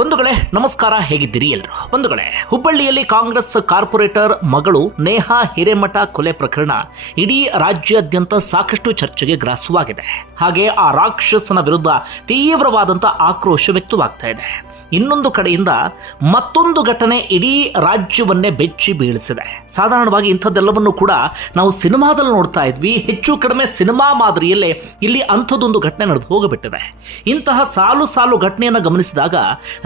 ಬಂಧುಗಳೇ, ನಮಸ್ಕಾರ, ಹೇಗಿದ್ದೀರಿ ಎಲ್ಲರೂ? ಬಂಧುಗಳೇ, ಹುಬ್ಬಳ್ಳಿಯಲ್ಲಿ ಕಾಂಗ್ರೆಸ್ ಕಾರ್ಪೊರೇಟರ್ ಮಗಳು ನೇಹಾ ಹಿರೇಮಠ ಕೊಲೆ ಪ್ರಕರಣ ಇಡೀ ರಾಜ್ಯಾದ್ಯಂತ ಸಾಕಷ್ಟು ಚರ್ಚೆಗೆ ಗ್ರಾಸವಾಗಿದೆ. ಹಾಗೆ ಆ ರಾಕ್ಷಸನ ವಿರುದ್ಧ ತೀವ್ರವಾದಂಥ ಆಕ್ರೋಶ ವ್ಯಕ್ತವಾಗ್ತಾ ಇದೆ. ಇನ್ನೊಂದು ಕಡೆಯಿಂದ ಮತ್ತೊಂದು ಘಟನೆ ಇಡೀ ರಾಜ್ಯವನ್ನೇ ಬೆಚ್ಚಿ ಬೀಳಿಸಿದೆ. ಸಾಧಾರಣವಾಗಿ ಇಂಥದ್ದೆಲ್ಲವನ್ನು ಕೂಡ ನಾವು ಸಿನಿಮಾದಲ್ಲಿ ನೋಡ್ತಾ ಇದ್ವಿ. ಹೆಚ್ಚು ಕಡಿಮೆ ಸಿನಿಮಾ ಮಾದರಿಯಲ್ಲೇ ಇಲ್ಲಿ ಅಂಥದ್ದೊಂದು ಘಟನೆ ನಡೆದು ಹೋಗಬಿಟ್ಟಿದೆ. ಇಂತಹ ಸಾಲು ಸಾಲು ಘಟನೆಯನ್ನು ಗಮನಿಸಿದಾಗ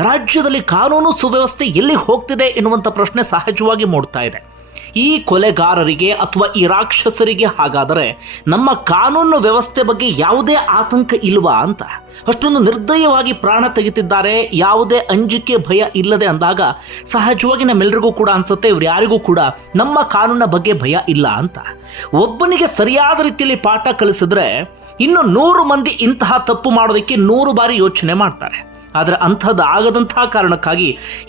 ರಾಜ್ಯದಲ್ಲಿ ಕಾನೂನು ಸುವ್ಯವಸ್ಥೆ ಎಲ್ಲಿ ಹೋಗ್ತಿದೆ ಎನ್ನುವಂಥ ಪ್ರಶ್ನೆ ಸಹಜವಾಗಿ ಮೂಡ್ತಾ ಇದೆ. ಈ ಕೊಲೆಗಾರರಿಗೆ ಅಥವಾ ಈ ರಾಕ್ಷಸರಿಗೆ ಹಾಗಾದರೆ ನಮ್ಮ ಕಾನೂನು ವ್ಯವಸ್ಥೆ ಬಗ್ಗೆ ಯಾವುದೇ ಆತಂಕ ಇಲ್ವಾ ಅಂತ? ಅಷ್ಟೊಂದು ನಿರ್ದಯವಾಗಿ ಪ್ರಾಣ ತೆಗಿತಿದ್ದಾರೆ, ಯಾವುದೇ ಅಂಜಿಕೆ ಭಯ ಇಲ್ಲದೆ ಅಂದಾಗ ಸಹಜವಾಗಿ ನಮ್ಮೆಲ್ಲರಿಗೂ ಕೂಡ ಅನ್ಸುತ್ತೆ, ಇವ್ರು ಯಾರಿಗೂ ಕೂಡ ನಮ್ಮ ಕಾನೂನ ಬಗ್ಗೆ ಭಯ ಇಲ್ಲ ಅಂತ. ಒಬ್ಬನಿಗೆ ಸರಿಯಾದ ರೀತಿಯಲ್ಲಿ ಪಾಠ ಕಲಿಸಿದ್ರೆ ಇನ್ನು ನೂರು ಮಂದಿ ಇಂತಹ ತಪ್ಪು ಮಾಡೋದಕ್ಕೆ ನೂರು ಬಾರಿ ಯೋಚನೆ ಮಾಡ್ತಾರೆ. ಆದರೆ ಅಂಥದ್ದು ಆಗದಂತಹ ಕಾರಣಕ್ಕಾಗಿ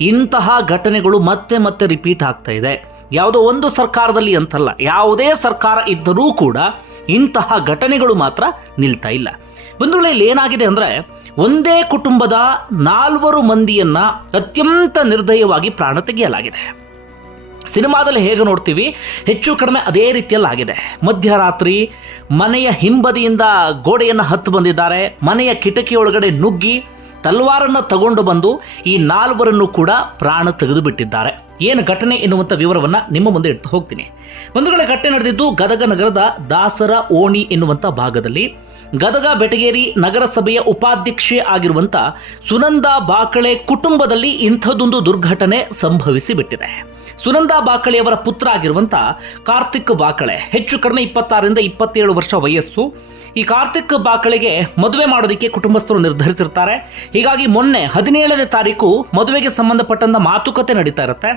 ಇಂತಹ ಘಟನೆಗಳು ಮತ್ತೆ ಮತ್ತೆ ರಿಪೀಟ್ ಆಗ್ತಾ ಇದೆ. ಯಾವುದೋ ಒಂದು ಸರ್ಕಾರದಲ್ಲಿ ಅಂತಲ್ಲ, ಯಾವುದೇ ಸರ್ಕಾರ ಇದ್ದರೂ ಕೂಡ ಇಂತಹ ಘಟನೆಗಳು ಮಾತ್ರ ನಿಲ್ತಾ ಇಲ್ಲ. ಬಂಧುಗಳಲ್ಲಿ ಏನಾಗಿದೆ ಅಂದರೆ ಒಂದೇ ಕುಟುಂಬದ ನಾಲ್ವರು ಮಂದಿಯನ್ನ ಅತ್ಯಂತ ನಿರ್ದಯವಾಗಿ ಪ್ರಾಣ ತೆಗೆಯಲಾಗಿದೆ. ಸಿನಿಮಾದಲ್ಲಿ ಹೇಗೆ ನೋಡ್ತೀವಿ, ಹೆಚ್ಚು ಕಡಿಮೆ ಅದೇ ರೀತಿಯಲ್ಲಾಗಿದೆ. ಮಧ್ಯರಾತ್ರಿ ಮನೆಯ ಹಿಂಬದಿಯಿಂದ ಗೋಡೆಯನ್ನು ಹತ್ತು ಬಂದಿದ್ದಾರೆ, ಮನೆಯ ಕಿಟಕಿಯೊಳಗಡೆ ನುಗ್ಗಿ ತಲ್ವಾರನ್ನು ತಗೊಂಡು ಬಂದು ಈ ನಾಲ್ವರನ್ನು ಕೂಡ ಪ್ರಾಣ ತೆಗೆದು ಬಿಟ್ಟಿದ್ದಾರೆ ಏನು ಘಟನೆ ಎನ್ನುವಂಥ ವಿವರವನ್ನು ನಿಮ್ಮ ಮುಂದೆ ಇಟ್ಟು ಹೋಗ್ತೀನಿ. ಬಂಧುಗಳ ಘಟನೆ ನಡೆದಿದ್ದು ಗದಗ ನಗರದ ದಾಸರ ಓಣಿ ಎನ್ನುವಂಥ ಭಾಗದಲ್ಲಿ. ಗದಗ ಬೆಟಗೇರಿ ನಗರಸಭೆಯ ಉಪಾಧ್ಯಕ್ಷೆ ಆಗಿರುವಂಥ ಸುನಂದಾ ಬಾಕಳೆ ಕುಟುಂಬದಲ್ಲಿ ಇಂಥದೊಂದು ದುರ್ಘಟನೆ ಸಂಭವಿಸಿಬಿಟ್ಟಿದೆ. ಸುನಂದಾ ಬಾಕಳೆಯವರ ಪುತ್ರ ಆಗಿರುವಂಥ ಕಾರ್ತಿಕ್ ಬಾಕಳೆ, ಹೆಚ್ಚು ಕಡಿಮೆ ಇಪ್ಪತ್ತಾರರಿಂದ ಇಪ್ಪತ್ತೇಳು ವರ್ಷ ವಯಸ್ಸು. ಈ ಕಾರ್ತಿಕ್ ಬಾಕಳೆಗೆ ಮದುವೆ ಮಾಡೋದಕ್ಕೆ ಕುಟುಂಬಸ್ಥರು ನಿರ್ಧರಿಸಿರ್ತಾರೆ. ಹೀಗಾಗಿ ಮೊನ್ನೆ ಹದಿನೇಳನೇ ತಾರೀಕು ಮದುವೆಗೆ ಸಂಬಂಧಪಟ್ಟಂಥ ಮಾತುಕತೆ ನಡೀತಾ ಇರುತ್ತೆ.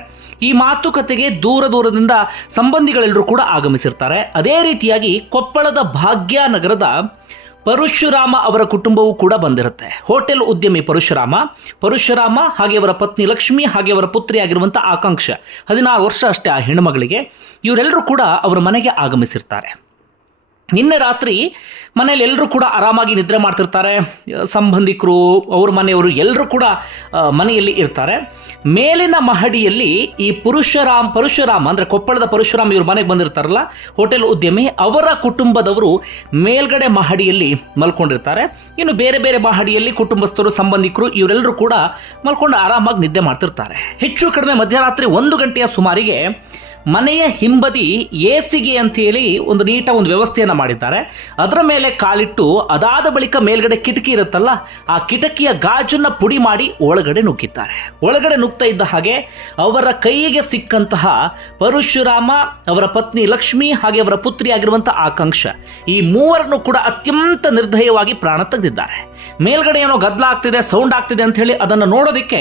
ಈ ಮಾತುಕತೆಗೆ ದೂರ ದೂರದಿಂದ ಸಂಬಂಧಿಗಳೆಲ್ಲರೂ ಕೂಡ ಆಗಮಿಸಿರ್ತಾರೆ. ಅದೇ ರೀತಿಯಾಗಿ ಕೊಪ್ಪಳದ ಭಾಗ್ಯನಗರದ ಪರಶುರಾಮ ಅವರ ಕುಟುಂಬವೂ ಕೂಡ ಬಂದಿರುತ್ತೆ. ಹೋಟೆಲ್ ಉದ್ಯಮಿ ಪರಶುರಾಮ ಪರಶುರಾಮ ಹಾಗೆ ಅವರ ಪತ್ನಿ ಲಕ್ಷ್ಮಿ ಹಾಗೆ ಅವರ ಪುತ್ರಿ ಆಗಿರುವಂಥ ಆಕಾಂಕ್ಷ ಹದಿನಾರು ವರ್ಷ ಅಷ್ಟೇ ಆ ಹೆಣ್ಣುಮಗಳಿಗೆ. ಇವರೆಲ್ಲರೂ ಕೂಡ ಅವರ ಮನೆಗೆ ಆಗಮಿಸಿರ್ತಾರೆ. ನಿನ್ನೆ ರಾತ್ರಿ ಮನೇಲಿ ಎಲ್ಲರೂ ಕೂಡ ಆರಾಮಾಗಿ ನಿದ್ರೆ ಮಾಡ್ತಿರ್ತಾರೆ. ಸಂಬಂಧಿಕರು, ಅವ್ರ ಮನೆಯವರು ಎಲ್ಲರೂ ಕೂಡ ಮನೆಯಲ್ಲಿ ಇರ್ತಾರೆ. ಮೇಲಿನ ಮಹಡಿಯಲ್ಲಿ ಈ ಪುರುಷರಾಮ್, ಪರಶುರಾಮ್ ಅಂದರೆ ಕೊಪ್ಪಳದ ಪರಶುರಾಮ್ ಇವ್ರ ಮನೆಗೆ ಬಂದಿರ್ತಾರಲ್ಲ, ಹೋಟೆಲ್ ಉದ್ಯಮಿ, ಅವರ ಕುಟುಂಬದವರು ಮೇಲ್ಗಡೆ ಮಹಡಿಯಲ್ಲಿ ಮಲ್ಕೊಂಡಿರ್ತಾರೆ. ಇನ್ನು ಬೇರೆ ಬೇರೆ ಮಹಡಿಯಲ್ಲಿ ಕುಟುಂಬಸ್ಥರು, ಸಂಬಂಧಿಕರು ಇವರೆಲ್ಲರೂ ಕೂಡ ಮಲ್ಕೊಂಡು ಆರಾಮಾಗಿ ನಿದ್ದೆ ಮಾಡ್ತಿರ್ತಾರೆ. ಹೆಚ್ಚು ಕಡಿಮೆ ಮಧ್ಯರಾತ್ರಿ ಒಂದು ಗಂಟೆಯ ಸುಮಾರಿಗೆ ಮನೆಯ ಹಿಂಬದಿ ಏಸಿಗೆ ಅಂತೇಳಿ ಒಂದು ನೀಟ ಒಂದು ವ್ಯವಸ್ಥೆಯನ್ನು ಮಾಡಿದ್ದಾರೆ. ಅದರ ಮೇಲೆ ಕಾಲಿಟ್ಟು ಅದಾದ ಬಳಿಕ ಮೇಲ್ಗಡೆ ಕಿಟಕಿ ಇರುತ್ತಲ್ಲ, ಆ ಕಿಟಕಿಯ ಗಾಜನ್ನು ಪುಡಿ ಮಾಡಿ ಒಳಗಡೆ ನುಗ್ಗಿದ್ದಾರೆ. ಒಳಗಡೆ ನುಗ್ತಾ ಇದ್ದ ಹಾಗೆ ಅವರ ಕೈಗೆ ಸಿಕ್ಕಂತಹ ಪರಶುರಾಮ, ಅವರ ಪತ್ನಿ ಲಕ್ಷ್ಮಿ ಹಾಗೆ ಅವರ ಪುತ್ರಿ ಆಗಿರುವಂತಹ ಆಕಾಂಕ್ಷ ಈ ಮೂವರನ್ನು ಕೂಡ ಅತ್ಯಂತ ನಿರ್ದಯವಾಗಿ ಪ್ರಾಣ ತೆಗೆದಿದ್ದಾರೆ. ಮೇಲ್ಗಡೆ ಏನೋ ಗದ್ದಲ ಆಗ್ತಿದೆ, ಸೌಂಡ್ ಆಗ್ತಿದೆ ಅಂತ ಹೇಳಿ ಅದನ್ನು ನೋಡೋದಕ್ಕೆ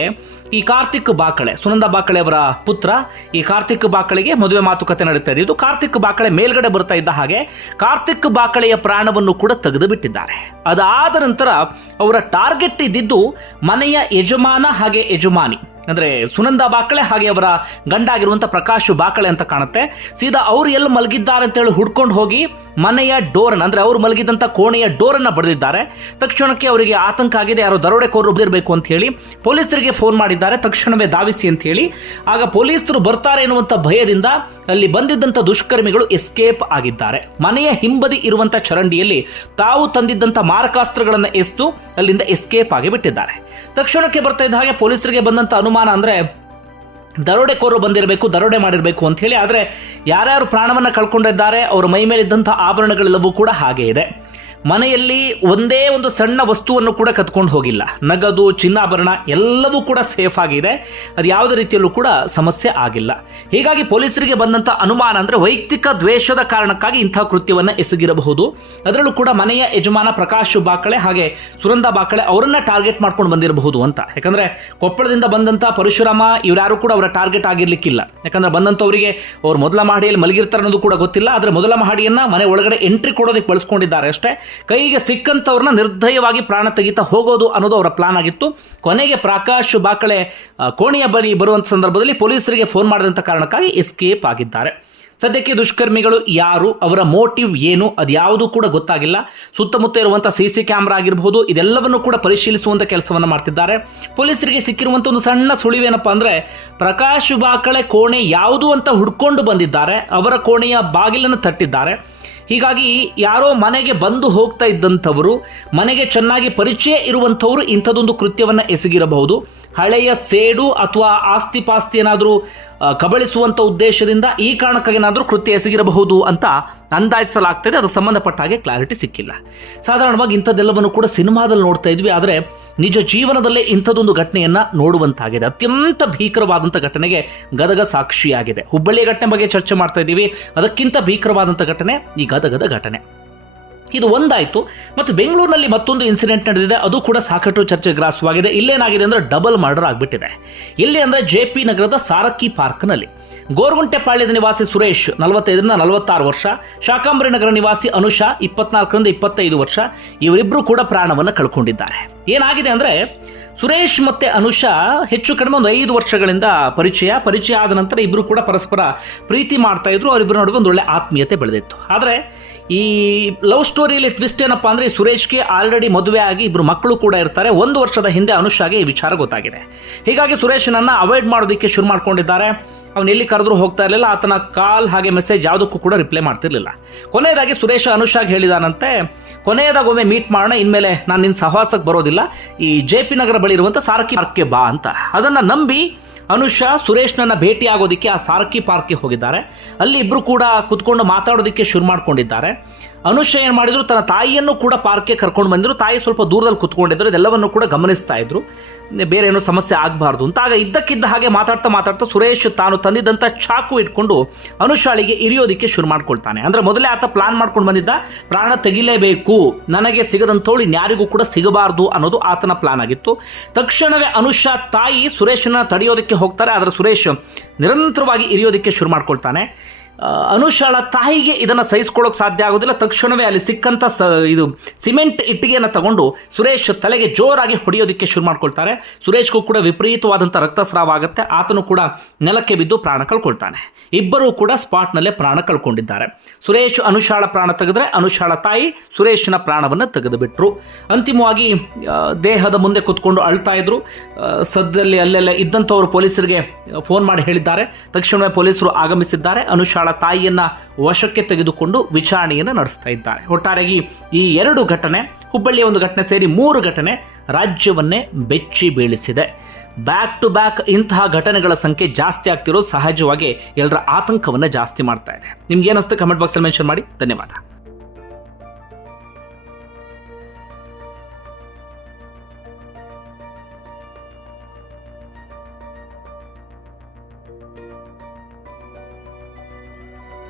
ಈ ಕಾರ್ತಿಕ್ ಬಾಕಳೆ, ಸುನಂದ ಬಾಕಳೆ ಅವರ ಪುತ್ರ ಈ ಕಾರ್ತಿಕ್ ಬಾಕಳೆಗೆ ಮದುವೆ ಮಾತುಕತೆ ನಡೀತಾ ಇದೆ ಇದು ಕಾರ್ತಿಕ್ ಬಾಕಳೆ ಮೇಲ್ಗಡೆ ಬರ್ತಾ ಇದ್ದ ಹಾಗೆ ಕಾರ್ತಿಕ್ ಬಾಕಳೆಯ ಪ್ರಾಣವನ್ನು ಕೂಡ ತೆಗೆದು ಬಿಟ್ಟಿದ್ದಾರೆ ಅದಾದ ನಂತರ ಅವರ ಟಾರ್ಗೆಟ್ ಇದ್ದಿದ್ದು ಮನೆಯ ಯಜಮಾನ ಹಾಗೆ ಯಜಮಾನಿ. ಅಂದರೆ ಸುನಂದ ಬಾಕಳೆ ಹಾಗೆ ಅವರ ಗಂಡ ಆಗಿರುವಂಥ ಪ್ರಕಾಶ್ ಬಾಕಳೆ ಅಂತ ಕಾಣುತ್ತೆ. ಸೀದಾ ಅವ್ರು ಎಲ್ಲಿ ಮಲಗಿದ್ದಾರೆ ಅಂತೇಳಿ ಹುಡ್ಕೊಂಡು ಹೋಗಿ ಮನೆಯ ಡೋರನ್ನು, ಅಂದರೆ ಅವ್ರು ಮಲಗಿದಂಥ ಕೋಣೆಯ ಡೋರನ್ನು ಬಡಿದಿದ್ದಾರೆ. ತಕ್ಷಣಕ್ಕೆ ಅವರಿಗೆ ಆತಂಕ ಆಗಿದೆ, ಯಾರೋ ದರೋಡೆಕೋರರು ಒಬ್ಬರಿರಬೇಕು ಅಂತ ಹೇಳಿ ಪೊಲೀಸರಿಗೆ ಫೋನ್ ಮಾಡಿದ್ದಾರೆ. ತಕ್ಷಣವೇ ಧಾವಿಸಿ ಅಂತ ಹೇಳಿ ಆಗ ಪೊಲೀಸರು ಬರ್ತಾರೆ ಎನ್ನುವಂಥ ಭಯದಿಂದ ಅಲ್ಲಿ ಬಂದಿದ್ದಂಥ ದುಷ್ಕರ್ಮಿಗಳು ಎಸ್ಕೇಪ್ ಆಗಿದ್ದಾರೆ. ಮನೆಯ ಹಿಂಬದಿ ಇರುವಂಥ ಚರಂಡಿಯಲ್ಲಿ ತಾವು ತಂದಿದ್ದಂಥ ಮಾರಕಾಸ್ತ್ರಗಳನ್ನು ಎಸ್ದು ಅಲ್ಲಿಂದ ಎಸ್ಕೇಪ್ ಆಗಿ ಬಿಟ್ಟಿದ್ದಾರೆ. ತಕ್ಷಣಕ್ಕೆ ಬರ್ತಾ ಇದ್ದ ಹಾಗೆ ಪೊಲೀಸರಿಗೆ ಬಂದಂಥ ಅನುಮಾನ ಅಂದರೆ ದರೋಡೆಕೋರು ಬಂದಿರಬೇಕು, ದರೋಡೆ ಮಾಡಿರಬೇಕು ಅಂತ ಹೇಳಿ, ಆದರೆ ಯಾರ್ಯಾರು ಪ್ರಾಣವನ್ನು ಕಳ್ಕೊಂಡಿದ್ದಾರೆ, ಅವರ ಮೈ ಮೇಲಿದ್ದಂಥ ಆಭರಣಗಳೆಲ್ಲವೂ ಕೂಡ ಹಾಗೆ ಇದೆ. ಮನೆಯಲ್ಲಿ ಒಂದೇ ಒಂದು ಸಣ್ಣ ವಸ್ತುವನ್ನು ಕೂಡ ಕತ್ಕೊಂಡು ಹೋಗಿಲ್ಲ. ನಗದು, ಚಿನ್ನಾಭರಣ ಎಲ್ಲವೂ ಕೂಡ ಸೇಫ್ ಆಗಿದೆ ಅದು ಯಾವುದೇ ರೀತಿಯಲ್ಲೂ ಕೂಡ ಸಮಸ್ಯೆ ಆಗಿಲ್ಲ. ಹೀಗಾಗಿ ಪೊಲೀಸರಿಗೆ ಬಂದಂಥ ಅನುಮಾನ ಅಂದರೆ ವೈಯಕ್ತಿಕ ದ್ವೇಷದ ಕಾರಣಕ್ಕಾಗಿ ಇಂಥ ಕೃತ್ಯವನ್ನು ಎಸಗಿರಬಹುದು. ಅದರಲ್ಲೂ ಕೂಡ ಮನೆಯ ಯಜಮಾನ ಪ್ರಕಾಶ್ ಬಾಕಳೆ ಹಾಗೆ ಸುರಂದ ಬಾಕಳೆ ಅವರನ್ನ ಟಾರ್ಗೆಟ್ ಮಾಡ್ಕೊಂಡು ಬಂದಿರಬಹುದು ಅಂತ. ಯಾಕಂದ್ರೆ ಕೊಪ್ಪಳದಿಂದ ಬಂದಂಥ ಪರಶುರಾಮ ಇವರ್ಯಾರು ಕೂಡ ಅವರ ಟಾರ್ಗೆಟ್ ಆಗಿರ್ಲಿಕ್ಕಿಲ್ಲ. ಯಾಕಂದ್ರೆ ಬಂದಂಥವರಿಗೆ ಅವ್ರು ಮೊದಲ ಮಹಡಿಯಲ್ಲಿ ಮಲಗಿರ್ತಾರೆ ಅನ್ನೋದು ಕೂಡ ಗೊತ್ತಿಲ್ಲ. ಆದರೆ ಮೊದಲ ಮಹಡಿಯನ್ನ ಮನೆ ಒಳಗಡೆ ಎಂಟ್ರಿ ಕೊಡೋದಕ್ಕೆ ಬಳಸ್ಕೊಂಡಿದ್ದಾರೆ ಅಷ್ಟೇ. ಕೈಗೆ ಸಿಕ್ಕಂಥವ್ರನ್ನ ನಿರ್ದಯವಾಗಿ ಪ್ರಾಣ ತೆಗಿತಾ ಹೋಗೋದು ಅನ್ನೋದು ಅವರ ಪ್ಲಾನ್ ಆಗಿತ್ತು. ಕೊನೆಗೆ ಪ್ರಕಾಶ್ ಬಾಕಳೆ ಕೋಣೆಯ ಬಳಿ ಬರುವಂಥ ಸಂದರ್ಭದಲ್ಲಿ ಪೊಲೀಸರಿಗೆ ಫೋನ್ ಮಾಡಿದಂಥ ಕಾರಣಕ್ಕಾಗಿ ಎಸ್ಕೇಪ್ ಆಗಿದ್ದಾರೆ. ಸದ್ಯಕ್ಕೆ ದುಷ್ಕರ್ಮಿಗಳು ಯಾರು, ಅವರ ಮೋಟಿವ್ ಏನು ಅದ್ಯಾವುದೂ ಕೂಡ ಗೊತ್ತಾಗಿಲ್ಲ. ಸುತ್ತಮುತ್ತ ಇರುವಂಥ ಸಿ ಸಿ ಕ್ಯಾಮ್ರಾ ಆಗಿರಬಹುದು, ಇದೆಲ್ಲವನ್ನು ಕೂಡ ಪರಿಶೀಲಿಸುವಂಥ ಕೆಲಸವನ್ನು ಮಾಡ್ತಿದ್ದಾರೆ. ಪೊಲೀಸರಿಗೆ ಸಿಕ್ಕಿರುವಂಥ ಒಂದು ಸಣ್ಣ ಸುಳಿವೇನಪ್ಪ ಅಂದರೆ, ಪ್ರಕಾಶ್ ಬಾಕಳೆ ಕೋಣೆ ಯಾವುದು ಅಂತ ಹುಡ್ಕೊಂಡು ಬಂದಿದ್ದಾರೆ, ಅವರ ಕೋಣೆಯ ಬಾಗಿಲನ್ನು ತಟ್ಟಿದ್ದಾರೆ. ಹೀಗಾಗಿ ಯಾರೋ ಮನೆಗೆ ಬಂದು ಹೋಗ್ತಾ ಇದ್ದಂಥವರು, ಮನೆಗೆ ಚೆನ್ನಾಗಿ ಪರಿಚಯ ಇರುವಂಥವರು ಇಂಥದ್ದೊಂದು ಕೃತ್ಯವನ್ನು ಎಸಗಿರಬಹುದು. ಹಳೆಯ ಸೇಡು ಅಥವಾ ಆಸ್ತಿ ಪಾಸ್ತಿ ಏನಾದರೂ ಕಬಳಿಸುವಂಥ ಉದ್ದೇಶದಿಂದ ಈ ಕಾರಣಕ್ಕಾಗಿ ಏನಾದರೂ ಕೃತ್ಯ ಎಸಗಿರಬಹುದು ಅಂತ ಅಂದಾಜಿಸಲಾಗ್ತದೆ. ಅದಕ್ಕೆ ಸಂಬಂಧಪಟ್ಟ ಹಾಗೆ ಕ್ಲಾರಿಟಿ ಸಿಕ್ಕಿಲ್ಲ. ಸಾಧಾರಣವಾಗಿ ಇಂಥದ್ದೆಲ್ಲವನ್ನು ಕೂಡ ಸಿನಿಮಾದಲ್ಲಿ ನೋಡ್ತಾ ಇದ್ವಿ. ಆದರೆ ನಿಜ ಜೀವನದಲ್ಲೇ ಇಂಥದ್ದೊಂದು ಘಟನೆಯನ್ನು ನೋಡುವಂತಾಗಿದೆ. ಅತ್ಯಂತ ಭೀಕರವಾದಂಥ ಘಟನೆಗೆ ಗದಗ ಸಾಕ್ಷಿಯಾಗಿದೆ. ಹುಬ್ಬಳ್ಳಿಯ ಘಟನೆ ಬಗ್ಗೆ ಚರ್ಚೆ ಮಾಡ್ತಾ ಇದ್ದೀವಿ. ಅದಕ್ಕಿಂತ ಭೀಕರವಾದಂಥ ಘಟನೆ ಈ ಗದಗದ ಘಟನೆ. ಇದು ಒಂದಾಯಿತು, ಮತ್ತು ಬೆಂಗಳೂರಿನಲ್ಲಿ ಮತ್ತೊಂದು ಇನ್ಸಿಡೆಂಟ್ ನಡೆದಿದೆ. ಅದು ಕೂಡ ಸಾಕಷ್ಟು ಚರ್ಚೆಗೆ ಗ್ರಾಸವಾಗಿದೆ ಇಲ್ಲೇನಾಗಿದೆ ಅಂದರೆ ಡಬಲ್ ಮರ್ಡರ್ ಆಗಿಬಿಟ್ಟಿದೆ. ಎಲ್ಲಿ ಅಂದರೆ ಜೆ ಪಿ ನಗರದ ಸಾರಕ್ಕಿ ಪಾರ್ಕ್ನಲ್ಲಿ ಗೋರ್ಗುಂಟೆಪಾಳ್ಯದ ನಿವಾಸಿ ಸುರೇಶ್ ನಲವತ್ತೈದರಿಂದ ನಲವತ್ತಾರು ವರ್ಷ, ಶಾಕಾಂಬರಿ ನಗರ ನಿವಾಸಿ ಅನುಷಾ ಇಪ್ಪತ್ನಾಲ್ಕರಿಂದ ಇಪ್ಪತ್ತೈದು ವರ್ಷ ಇವರಿಬ್ಬರು ಕೂಡ ಪ್ರಾಣವನ್ನು ಕಳ್ಕೊಂಡಿದ್ದಾರೆ. ಏನಾಗಿದೆ ಅಂದರೆ, ಸುರೇಶ್ ಮತ್ತೆ ಅನುಷಾ ಹೆಚ್ಚು ಕಡಿಮೆ ಒಂದು ಐದು ವರ್ಷಗಳಿಂದ ಪರಿಚಯ ಪರಿಚಯ ಆದ ನಂತರ ಇಬ್ಬರು ಕೂಡ ಪರಸ್ಪರ ಪ್ರೀತಿ ಮಾಡ್ತಾ ಇದ್ರು ಅವರಿಬ್ಬರ ನಡುವೆ ಒಂದು ಒಳ್ಳೆ ಆತ್ಮೀಯತೆ ಬೆಳೆದಿತ್ತು. ಆದರೆ, ಈ ಲವ್ ಸ್ಟೋರಿಯಲ್ಲಿ ಟ್ವಿಸ್ಟ್ ಏನಪ್ಪಾ ಅಂದರೆ ಸುರೇಶ್ಗೆ ಆಲ್ರೆಡಿ ಮದುವೆ ಆಗಿ ಇಬ್ಬರು ಮಕ್ಕಳು ಕೂಡ ಇರ್ತಾರೆ, ಒಂದು ವರ್ಷದ ಹಿಂದೆ ಅನುಷಾಗೆ ಈ ವಿಚಾರ ಗೊತ್ತಾಗಿದೆ. ಹೀಗಾಗಿ ಸುರೇಶನನ್ನು ಅವಾಯ್ಡ್ ಮಾಡೋದಕ್ಕೆ ಶುರು ಮಾಡ್ಕೊಂಡಿದ್ದಾರೆ. ಅವನು ಎಲ್ಲಿ ಕರೆದ್ರೂ ಹೋಗ್ತಾ ಇರಲಿಲ್ಲ, ಆತನ ಕಾಲ್ ಹಾಗೆ ಮೆಸೇಜ್ ಯಾವುದಕ್ಕೂ ಕೂಡ ರಿಪ್ಲೈ ಮಾಡ್ತಿರ್ಲಿಲ್ಲ. ಕೊನೆಯದಾಗಿ ಸುರೇಶ ಅನುಷಾಗ್ ಹೇಳಿದಾನಂತೆ, ಕೊನೆಯದಾಗಿ ಒಮ್ಮೆ ಮೀಟ್ ಮಾಡೋಣ, ಇನ್ಮೇಲೆ ನಾನು ನಿನ್ನ ಸಹವಾಸಕ್ಕೆ ಬರೋದಿಲ್ಲ, ಈ ಜೆ ಪಿ ನಗರ ಬಳಿ ಇರುವಂಥ ಸಾರಕಿ ಪಾರ್ಕ್ಗೆ ಬಾ ಅಂತ. ಅದನ್ನು ನಂಬಿ ಅನುಷಾ ಸುರೇಶ್ನನ್ನ ಭೇಟಿ ಆಗೋದಕ್ಕೆ ಆ ಸಾರಕಿ ಪಾರ್ಕ್ಗೆ ಹೋಗಿದ್ದಾರೆ. ಅಲ್ಲಿ ಇಬ್ಬರು ಕೂಡ ಕುತ್ಕೊಂಡು ಮಾತಾಡೋದಕ್ಕೆ ಶುರು ಮಾಡ್ಕೊಂಡಿದ್ದಾರೆ. ಅನುಷಾ ಏನು ಮಾಡಿದ್ರು, ತನ್ನ ತಾಯಿಯನ್ನು ಕೂಡ ಪಾರ್ಕ್ಗೆ ಕರ್ಕೊಂಡು ಬಂದಿದ್ರು. ತಾಯಿ ಸ್ವಲ್ಪ ದೂರದಲ್ಲಿ ಕುತ್ಕೊಂಡಿದ್ರು, ಇದೆಲ್ಲವನ್ನು ಕೂಡ ಗಮನಿಸ್ತಾ ಇದ್ರು. ಬೇರೆ ಏನೋ ಸಮಸ್ಯೆ ಆಗಬಾರ್ದು ಅಂತ. ಆಗ ಇದ್ದಕ್ಕಿದ್ದ ಹಾಗೆ ಮಾತಾಡ್ತಾ ಮಾತಾಡ್ತಾ ಸುರೇಶ್ ತಾನು ತಂದಿದ್ದಂಥ ಚಾಕು ಇಟ್ಕೊಂಡು ಅನುಷಾಳಿಗೆ ಇರಿಯೋದಕ್ಕೆ ಶುರು ಮಾಡ್ಕೊಳ್ತಾನೆ. ಅಂದರೆ ಮೊದಲೇ ಆತ ಪ್ಲಾನ್ ಮಾಡ್ಕೊಂಡು ಬಂದಿದ್ದ, ಪ್ರಾಣ ತೆಗಿಲೇಬೇಕು, ನನಗೆ ಸಿಗದಂಥವಳು ಯಾರಿಗೂ ಕೂಡ ಸಿಗಬಾರ್ದು ಅನ್ನೋದು ಆತನ ಪ್ಲಾನ್ ಆಗಿತ್ತು. ತಕ್ಷಣವೇ ಅನುಷಾ ತಾಯಿ ಸುರೇಶನ ತಡೆಯೋದಕ್ಕೆ ಹೋಗ್ತಾರೆ, ಆದರೆ ಸುರೇಶ್ ನಿರಂತರವಾಗಿ ಇರಿಯೋದಕ್ಕೆ ಶುರು ಮಾಡ್ಕೊಳ್ತಾನೆ. ಅನುಷಾಳ ತಾಯಿಗೆ ಇದನ್ನು ಸಹಿಸ್ಕೊಳ್ಳೋಕೆ ಸಾಧ್ಯ ಆಗೋದಿಲ್ಲ. ತಕ್ಷಣವೇ ಅಲ್ಲಿ ಸಿಕ್ಕಂಥ ಸ, ಇದು ಸಿಮೆಂಟ್ ಇಟ್ಟಿಗೆಯನ್ನು ತಗೊಂಡು ಸುರೇಶ್ ತಲೆಗೆ ಜೋರಾಗಿ ಹೊಡೆಯೋದಕ್ಕೆ ಶುರು ಮಾಡ್ಕೊಳ್ತಾರೆ. ಸುರೇಶ್ಗೂ ಕೂಡ ವಿಪರೀತವಾದಂಥ ರಕ್ತಸ್ರಾವ ಆಗುತ್ತೆ. ಆತನು ಕೂಡ ನೆಲಕ್ಕೆ ಬಿದ್ದು ಪ್ರಾಣ ಕಳ್ಕೊಳ್ತಾನೆ. ಇಬ್ಬರೂ ಕೂಡ ಸ್ಪಾಟ್ನಲ್ಲೇ ಪ್ರಾಣ ಕಳ್ಕೊಂಡಿದ್ದಾರೆ. ಸುರೇಶ್ ಅನುಷಾಳ ಪ್ರಾಣ ತೆಗೆದ್ರೆ ಅನುಷಾಳ ತಾಯಿ ಸುರೇಶನ ಪ್ರಾಣವನ್ನು ತೆಗೆದುಬಿಟ್ರು. ಅಂತಿಮವಾಗಿ ದೇಹದ ಮುಂದೆ ಕುತ್ಕೊಂಡು ಅಳ್ತಾ ಇದ್ರು. ಸದ್ಯದಲ್ಲಿ ಅಲ್ಲೆಲ್ಲ ಇದ್ದಂಥವರು ಪೊಲೀಸರಿಗೆ ಫೋನ್ ಮಾಡಿ ಹೇಳಿದ್ದಾರೆ. ತಕ್ಷಣವೇ ಪೊಲೀಸರು ಆಗಮಿಸಿದ್ದಾರೆ. ಅನುಷಾಳ ತಾಯಿಯನ್ನ ವಶಕ್ಕೆ ತೆಗೆದುಕೊಂಡು ವಿಚಾರಣೆಯನ್ನು ನಡೆಸ್ತಾ ಇದ್ದಾರೆ. ಒಟ್ಟಾರೆಯಾಗಿ ಈ ಎರಡು ಘಟನೆ, ಹುಬ್ಬಳ್ಳಿಯ ಒಂದು ಘಟನೆ ಸೇರಿ ಮೂರು ಘಟನೆ ರಾಜ್ಯವನ್ನೇ ಬೆಚ್ಚಿ ಬೀಳಿಸಿದೆ. ಬ್ಯಾಕ್ ಟು ಬ್ಯಾಕ್ ಇಂತಹ ಘಟನೆಗಳ ಸಂಖ್ಯೆ ಜಾಸ್ತಿ ಆಗ್ತಿರೋದು ಸಹಜವಾಗಿ ಎಲ್ಲರ ಆತಂಕವನ್ನು ಜಾಸ್ತಿ ಮಾಡ್ತಾ ಇದೆ. ನಿಮ್ಗೆ ಏನಿಸ್ತು ಕಮೆಂಟ್ ಬಾಕ್ಸಲ್ಲಿ ಮೆನ್ಷನ್ ಮಾಡಿ. ಧನ್ಯವಾದ.